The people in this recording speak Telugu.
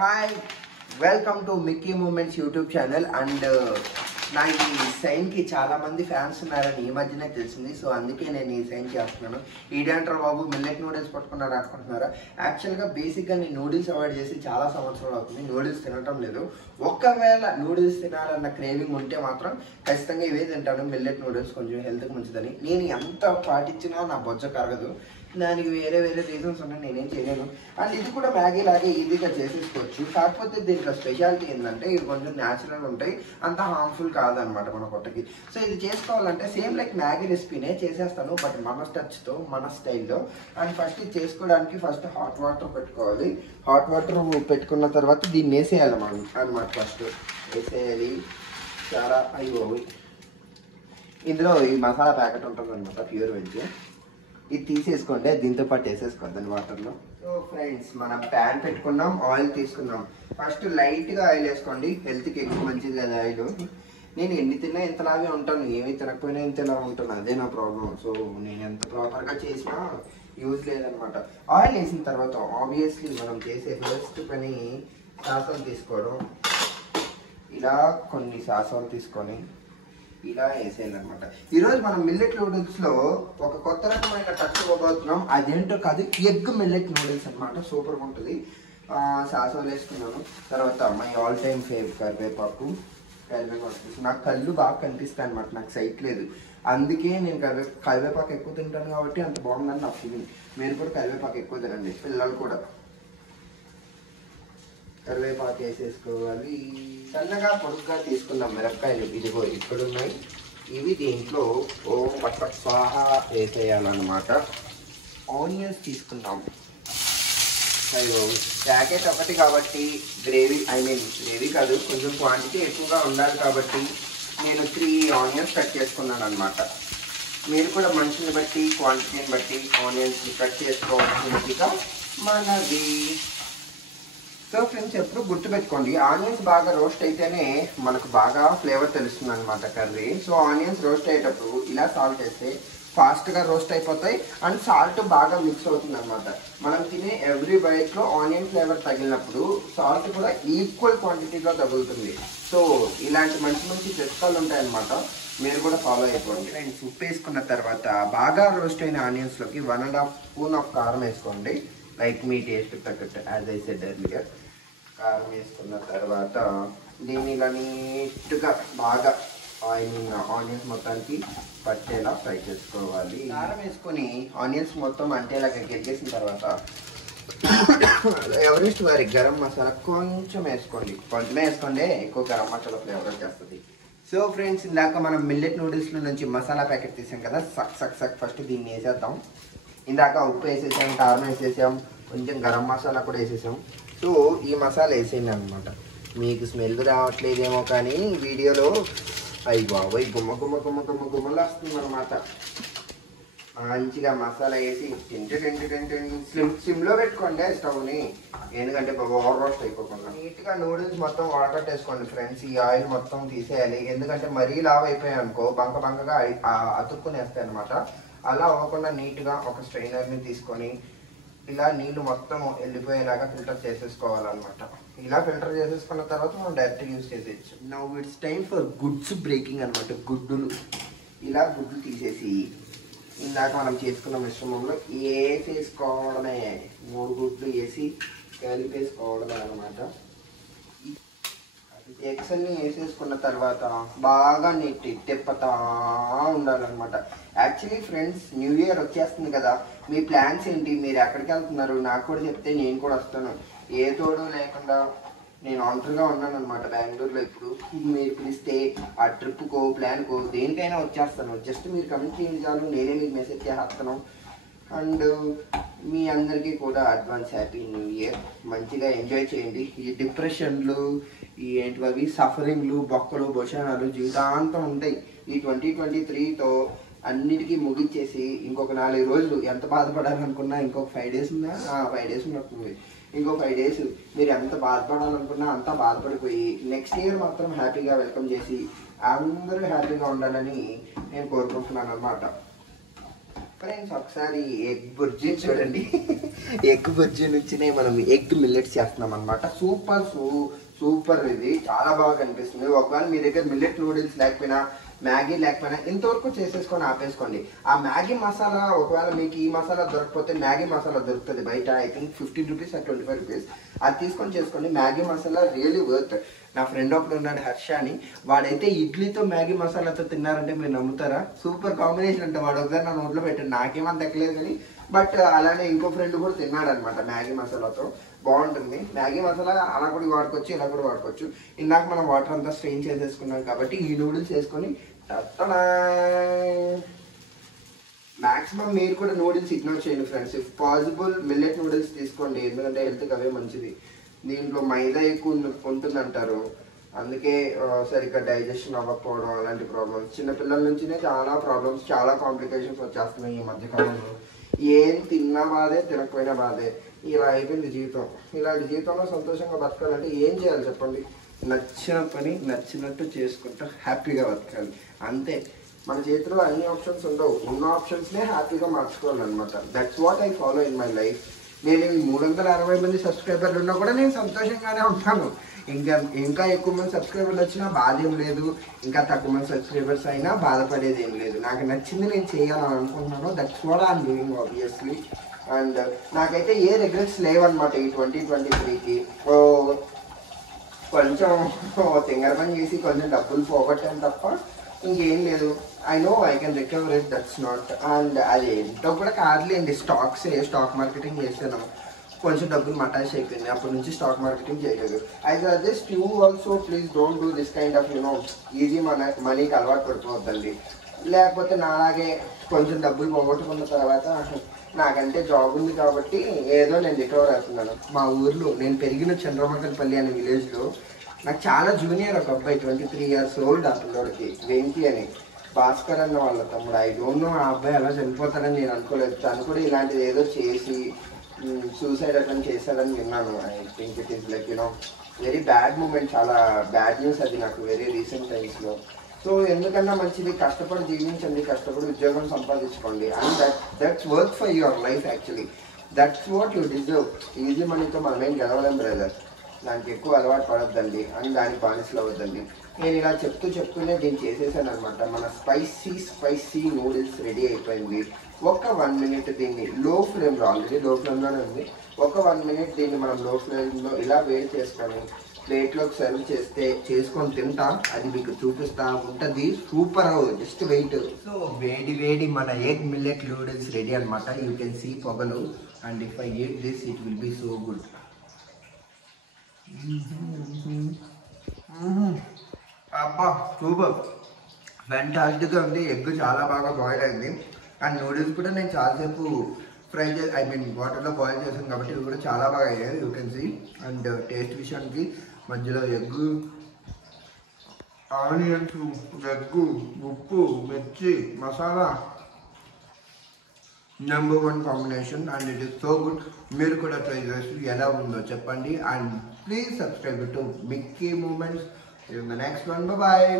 Hi welcome to Mickey Moments YouTube channel and నా ఈ సైన్కి చాలా మంది ఫ్యాన్స్ ఉన్నారని ఈ మధ్యనే తెలిసింది. సో అందుకే నేను ఈ సైన్ చేస్తున్నాను. ఈడేంటారు బాబు మిల్లెట్ నూడిల్స్ పట్టుకున్నారు అనుకుంటున్నారా? యాక్చువల్గా బేసిక్గా నేను నూడిల్స్ అవాయిడ్ చేసి చాలా సంవత్సరాలు అవుతుంది. నూడిల్స్ తినటం లేదు. ఒకవేళ నూడిల్స్ తినాలన్న క్రేవింగ్ ఉంటే మాత్రం ఖచ్చితంగా ఇవే తింటాను. మిల్లెట్ నూడిల్స్ కొంచెం హెల్త్కి మంచిదని. నేను ఎంత పాటించినా నా బొజ్జ కరగదు. దానికి వేరే రీజన్స్ ఉన్నాయి, నేనేం చేయలేను. అండ్ ఇది కూడా మ్యాగీ లాగే ఈజీగా చేసేసుకోవచ్చు. కాకపోతే దీంట్లో స్పెషాలిటీ ఏంటంటే ఇవి కొంచెం న్యాచురల్ ఉంటాయి, అంత హార్మ్ఫుల్ కాదనమాట మన పొట్టకి. సో ఇది చేసుకోవాలంటే సేమ్ లైక్ మ్యాగీ రెసిపీనే చేసేస్తాను, బట్ మన టచ్తో మన స్టైల్లో. అండ్ ఫస్ట్ ఇది చేసుకోవడానికి ఫస్ట్ హాట్ వాటర్ పెట్టుకోవాలి. హాట్ వాటర్ పెట్టుకున్న తర్వాత దీన్ని వేసేయాలి మనం అనమాట. ఫస్ట్ వేసేయాలి చాలా అయిపోయి. ఇందులో ఈ మసాలా ప్యాకెట్ ఉంటుంది అనమాట, ప్యూర్ వెజ్. ఇది తీసేసుకోండి, దీంతో పాటు వేసేసుకోద్దండి వాటర్లో. సో ఫ్రెండ్స్, మనం ప్యాన్ పెట్టుకున్నాం, ఆయిల్ తీసుకున్నాం. ఫస్ట్ లైట్గా ఆయిల్ వేసుకోండి, హెల్త్కి ఎక్కువ మంచిది కదా ఆయిల్. నేను ఎన్ని తిన్నా ఇంతలాగే ఉంటాను, ఏమి తినకపోయినా ఇంతలా ఉంటాను, అదే నా ప్రాబ్లం. సో నేను ఎంత ప్రాపర్గా చేసినా యూజ్ లేదనమాట. ఆయిల్ వేసిన తర్వాత ఆబ్వియస్లీ మనం చేసే ఫస్ట్ పని సాసాలు తీసుకోవడం. ఇలా కొన్ని సాసాలు తీసుకొని ఇలా వేసేయాలన్నమాట. ఈరోజు మనం మిల్లెట్ నూడిల్స్లో ఒక కొత్త రకమైన టచ్ ఇవ్వబోతున్నాం. అదేంటో కాదు, ఎగ్ మిల్లెట్ నూడిల్స్ అనమాట. సూపర్గా ఉంటుంది. సాసాలు వేసుకున్నాను. తర్వాత మై ఆల్ టైమ్ ఫేవ్ కరివేపాకు. నాకు కళ్ళు బాగా కనిపిస్తాయి అనమాట, నాకు సైట్ లేదు. అందుకే నేను కరివేపాకు ఎక్కువ తింటాను కాబట్టి అంత బాగుందని నా ఫీలింగ్. మీరు కూడా కరివేపాకు ఎక్కువ తినండి, పిల్లలు కూడా. కరివేపాకు వేసేసుకోవాలి. సన్నగా పొడుగ్గా తీసుకుందాం మిరపకాయలు. ఇదిగో ఇక్కడ ఉన్నాయి ఇవి. దీంట్లో ఓం పట్ స్వాహ వేసేయాలన్నమాట. ఆనియన్స్ తీసుకుందాం. అయ్యో ప్యాకెట్ ఒకటి కాబట్టి గ్రేవీ కాదు, కొంచెం క్వాంటిటీ ఎక్కువగా ఉండాలి కాబట్టి నేను 3 ఆనియన్స్ కట్ చేసుకున్నాను అనమాట. మీరు కూడా మనుషుని బట్టి క్వాంటిటీని బట్టి ఆనియన్స్ కట్ చేసుకోవాల్సిందిగా మనది. సో ఫ్రెండ్స్, ఎప్పుడు గుర్తుపెట్టుకోండి, ఆనియన్స్ బాగా రోస్ట్ అయితేనే మనకు బాగా ఫ్లేవర్ తెలుస్తుంది అనమాట కర్రీ. సో ఆనియన్స్ రోస్ట్ అయ్యేటప్పుడు ఇలా సాల్ట్ వేస్తే ఫాస్ట్గా రోస్ట్ అయిపోతాయి అండ్ సాల్ట్ బాగా మిక్స్ అవుతుంది అనమాట. మనం తినే ఎవ్రీ బైట్లో ఆనియన్ ఫ్లేవర్ తగిలినప్పుడు సాల్ట్ కూడా ఈక్వల్ క్వాంటిటీలో తగులుతుంది. సో ఇలాంటి మంచి చిట్కాలు ఉంటాయన్నమాట, మీరు కూడా ఫాలో అయిపోండి. ఫ్రెండ్స్, ఉప్పు వేసుకున్న తర్వాత బాగా రోస్ట్ అయిన ఆనియన్స్లోకి 1.5 స్పూన్ ఆఫ్ కారం వేసుకోండి. లైక్ మీ టేస్ట్ తగ్గట్టు, యాజ్ ఐ సెడ్ ఎర్లియర్. కారం వేసుకున్న తర్వాత దీన్ని ఇలా నీట్గా బాగా ఆనియన్స్ మొత్తానికి పట్టేలా ఫ్రై చేసుకోవాలి. కారం వేసుకొని ఆనియన్స్ మొత్తం అంటేలాగా గెలిగేసిన తర్వాత ఎవరెస్ట్ వారి గరం మసాలా కొంచెం వేసుకోండి. కొంచెమే వేసుకోండి, ఎక్కువ గరం మసాలా ఫ్లేవర్ వచ్చేస్తుంది. సో ఫ్రెండ్స్, ఇందాక మనం మిల్లెట్ నూడిల్స్లో నుంచి మసాలా ప్యాకెట్ తీసాం కదా, సక్ ఫస్ట్ దీన్ని వేసేద్దాం. ఇందాక ఉప్పు వేసేసాం, కారం వేసేసాం, కొంచెం గరం మసాలా కూడా వేసేసాం. సో ఈ మసాలా వేసేయండి అనమాట. మీకు స్మెల్ రావట్లేదేమో కానీ వీడియోలో అయ్యి బాబోయ్ గుమ్మలు వస్తుంది అనమాట. మంచిగా మసాలా వేసి సిమ్లో పెట్టుకోండి స్టవ్ని, ఎందుకంటే ఓవర్ రోస్ట్ అయిపోకుండా. నీట్గా నూడిల్స్ మొత్తం వడకట్టేసుకోండి ఫ్రెండ్స్. ఈ ఆయిల్ మొత్తం తీసేయాలి, ఎందుకంటే మరీ లావ్ అయిపోయాయి అనుకో బంకగా అతుక్కునేస్తాయి అనమాట. అలా అవ్వకుండా నీట్గా ఒక స్ట్రైనర్ని తీసుకొని ఇలా నీళ్ళు మొత్తం వెళ్ళిపోయేలాగా ఫిల్టర్ చేసేసుకోవాలన్నమాట. ఇలా ఫిల్టర్ చేసేసుకున్న తర్వాత మనం డైరెక్ట్ యూజ్ చేసేయచ్చు. Now it's time for goods breaking అనమాట. గుడ్డులు ఇలా గుడ్లు తీసేసి ఇందాక మనం చేసుకున్న మిశ్రమంలో వేసేసుకోవడమే. 3 గుడ్లు వేసి కలిపేసుకోవడమే అనమాట. ఎగ్స్ అన్ని వేసేసుకున్న తర్వాత బాగా తిప్పుతా ఉండాలన్నమాట. యాక్చువల్లీ ఫ్రెండ్స్, న్యూ ఇయర్ వచ్చేస్తుంది కదా, మీ ప్లాన్స్ ఏంటి? మీరు ఎక్కడికి వెళ్తున్నారు? నాకు కూడా చెప్తే నేను కూడా వస్తాను. ఏ తోడు లేకుండా నేను ఒంటరిగా ఉన్నాను అనమాట బెంగళూరులో. ఇప్పుడు మీరు పిలిస్తే ఆ ట్రిప్కో ప్లాన్కో దేనికైనా వచ్చేస్తాను. జస్ట్ మీరు కమెంట్ చేయండి చాలు, నేనే మీకు మెసేజ్ చేస్తాను. అండ్ మీ అందరికీ కూడా అడ్వాన్స్ హ్యాపీ న్యూ ఇయర్. మంచిగా ఎంజాయ్ చేయండి. ఈ డిప్రెషన్లు, ఈ ఏంటివి సఫరింగ్లు, బొక్కలు బొషానాలు జీవితాంతం ఉంటాయి. ఈ 2023తో అన్నిటికీ ముగించేసి ఇంకొక 4 రోజులు ఎంత బాధపడాలనుకున్నా ఇంకొక 5 డేస్ ఉందా? 5 డేస్ ఉన్నట్టుంది. ఇంకో 5 డేస్ మీరు ఎంత బాధపడాలనుకున్నా అంతా బాధపడిపోయి నెక్స్ట్ ఇయర్ మాత్రం హ్యాపీగా వెల్కమ్ చేసి అందరూ హ్యాపీగా ఉండాలని నేను కోరుకుంటున్నాను అనమాట. ఫ్రెండ్స్ ఒకసారి ఎగ్ బుర్జీ చూడండి. ఎగ్ బుర్జీ నుంచినే మనం ఎగ్ మిల్లెట్స్ చేస్తున్నాం అనమాట. సూపర్ ఇది చాలా బాగా కనిపిస్తుంది. ఒకవేళ మీ దగ్గర మిల్లెట్ నూడిల్స్ లేకపోయినా, మ్యాగీ లేకపోయినా ఇంతవరకు చేసేసుకొని ఆపేసుకోండి. ఆ మ్యాగీ మసాలా ఒకవేళ మీకు ఈ మసాలా దొరకకపోతే మ్యాగీ మసాలా దొరుకుతుంది బయట. ఐ థింక్ 15 రూపీస్ ఆ 25 రూపీస్. అది తీసుకొని చేసుకోండి. Maggi masala really worth. నా ఫ్రెండ్ ఒకడు ఉన్నాడు హర్ష అని, వాడైతే ఇడ్లీతో మ్యాగీ మసాలాతో తిన్నారంటే మీరు నమ్ముతారా? సూపర్ కాంబినేషన్ అంటే. వాడు ఒకసారి నా నోట్లో పెట్టాడు, నాకేమని దక్కలేదు కానీ, బట్ అలానే ఇంకో ఫ్రెండ్ కూడా తిన్నాడు అనమాట మ్యాగీ మసాలాతో. బాగుంటుంది మ్యాగీ మసాలా. అలా కూడా వాడుకోవచ్చు, ఇలా కూడా వాడుకోవచ్చు. ఇందాక మనం వాటర్ అంతా స్ట్రెయిన్ చేసేసుకున్నాం కాబట్టి ఈ నూడిల్స్ వేసుకొని మాక్సిమం మీరు కూడా నూడిల్స్ ఇగ్నోర్ చేయండి friends. If possible millet noodles తీసుకోండి, ఎందుకంటే హెల్త్కి అవే మంచిది. దీంట్లో మైదా ఎక్కువ ఉంటుందంటారు, అందుకే సరిగ్గా డైజెషన్ అవ్వకపోవడం అలాంటి ప్రాబ్లమ్స్. చిన్నపిల్లల నుంచినే చాలా ప్రాబ్లమ్స్, చాలా కాంప్లికేషన్స్ వచ్చేస్తున్నాయి ఈ మధ్యకాలంలో. ఏం తిన్నా బాధే, తినకపోయినా బాధే. ఇలా అయిపోయింది జీవితం. ఇలాంటి జీవితంలో సంతోషంగా బతకాలంటే ఏం చేయాలి చెప్పండి? నచ్చిన పని నచ్చినట్టు చేసుకుంటూ హ్యాపీగా బతకాలి అంతే. మన చేతిలో అన్ని ఆప్షన్స్ ఉండవు, ఉన్న ఆప్షన్స్నే హ్యాపీగా మార్చుకోవాలన్నమాట. That's what I follow in my life. నేను ఈ 360 మంది సబ్స్క్రైబర్లు ఉన్నా కూడా నేను సంతోషంగానే ఉంటాను. ఇంకా ఎక్కువ మంది సబ్స్క్రైబర్లు వచ్చినా బాధ ఏం లేదు, ఇంకా తక్కువ మంది సబ్స్క్రైబర్స్ అయినా బాధపడేది ఏం లేదు. నాకు నచ్చింది నేను చేయాలని అనుకుంటున్నాను. That's what I'm doing obviously. And నాకైతే ఏ రిగ్రెట్స్ లేవన్నమాట ఈ 2023కి. కొంచెం తింగర పని చేసి కొంచెం డబ్బులు పోగొట్టాను తప్ప ఇంకేం లేదు. I know I can recover it, that's not. And అది ఏంటో కూడా కాదులేండి, స్టాక్ మార్కెటింగ్ చేశాను, కొంచెం డబ్బులు మటాష్ అయిపోయింది. అప్పటి నుంచి స్టాక్ మార్కెటింగ్ చేయలేదు. I suggest you also please don't do this kind off easy మనీకి అలవాటు పడిపోవద్దండి. లేకపోతే నాలాగే కొంచెం డబ్బులు పోగొట్టుకున్న తర్వాత నాకంటే జాబ్ ఉంది కాబట్టి ఏదో నేను రికవర్ అవుతున్నాను. మా ఊర్లో నేను పెరిగిన చంద్రమకల్పల్లి అనే విలేజ్లో నాకు చాలా జూనియర్ ఒక అబ్బాయి, 23 years old. ఆ పిల్లోడికి వెంకీ అని, భాస్కర్ అన్న వాళ్ళ తమ్ముడు. ఐ డోంట్ నో ఆ అబ్బాయి అలా చనిపోతాడని నేను అనుకోలేదు. తను కూడా ఇలాంటిది ఏదో చేసి సూసైడ్ అటెంప్ట్ చేశాడని విన్నాను. I think it is like very bad moment, చాలా బ్యాడ్ న్యూస్ అది నాకు వెరీ రీసెంట్ టైమ్స్లో. సో ఎందుకన్నా మంచిది కష్టపడి జీవించండి, కష్టపడి ఉద్యోగం సంపాదించుకోండి. And that's work for your life actually. That's what you deserve. Easy మనీతో మనమేం గెలవలేం బ్రదర్. దానికి ఎక్కువ అలవాటు పడొద్దండి అని దానికి బానిసలు అవ్వద్దండి. నేను ఇలా చెప్తూనే దీన్ని చేసేసాను అనమాట. మన స్పైసీ నూడిల్స్ రెడీ అయిపోయింది. ఒక 1 minute దీన్ని లో ఫ్లేమ్లో, ఆల్రెడీ లో ఫ్లేమ్లోనే ఉంది, ఒక 1 minute దీన్ని మనం లో ఫ్లేమ్లో ఇలా వేడి చేసుకొని ప్లేట్లోకి సర్వ్ చేసుకొని తింటా. అది మీకు చూపిస్తా ఉంటుంది. Super, just wait. సో వేడి మన ఎగ్ మిల్లెట్ నూడిల్స్ రెడీ అనమాట. యూ కెన్ సీ పొగలు. And if I eat this it will be so good. అబ్బా సూపర్, ఫ్యాంటాస్టిక్గా ఉంది. ఎగ్ చాలా బాగా బాయిల్ అయింది. అండ్ నూడిల్స్ కూడా నేను చాలాసేపు ఫ్రై చేసి వాటర్లో బాయిల్ చేశాను కాబట్టి ఇవి కూడా చాలా బాగా అయ్యాయి. You can see. And taste విషయానికి మధ్యలో ఎగ్, ఆనియన్స్, ఎగ్, ఉప్పు, మిర్చి, masala, number 1 combination. And it is so good. మీరు కూడా ట్రై చేసి ఎలా ఉందో చెప్పండి. And please subscribe to Mickey Moments. In the next one, bye bye.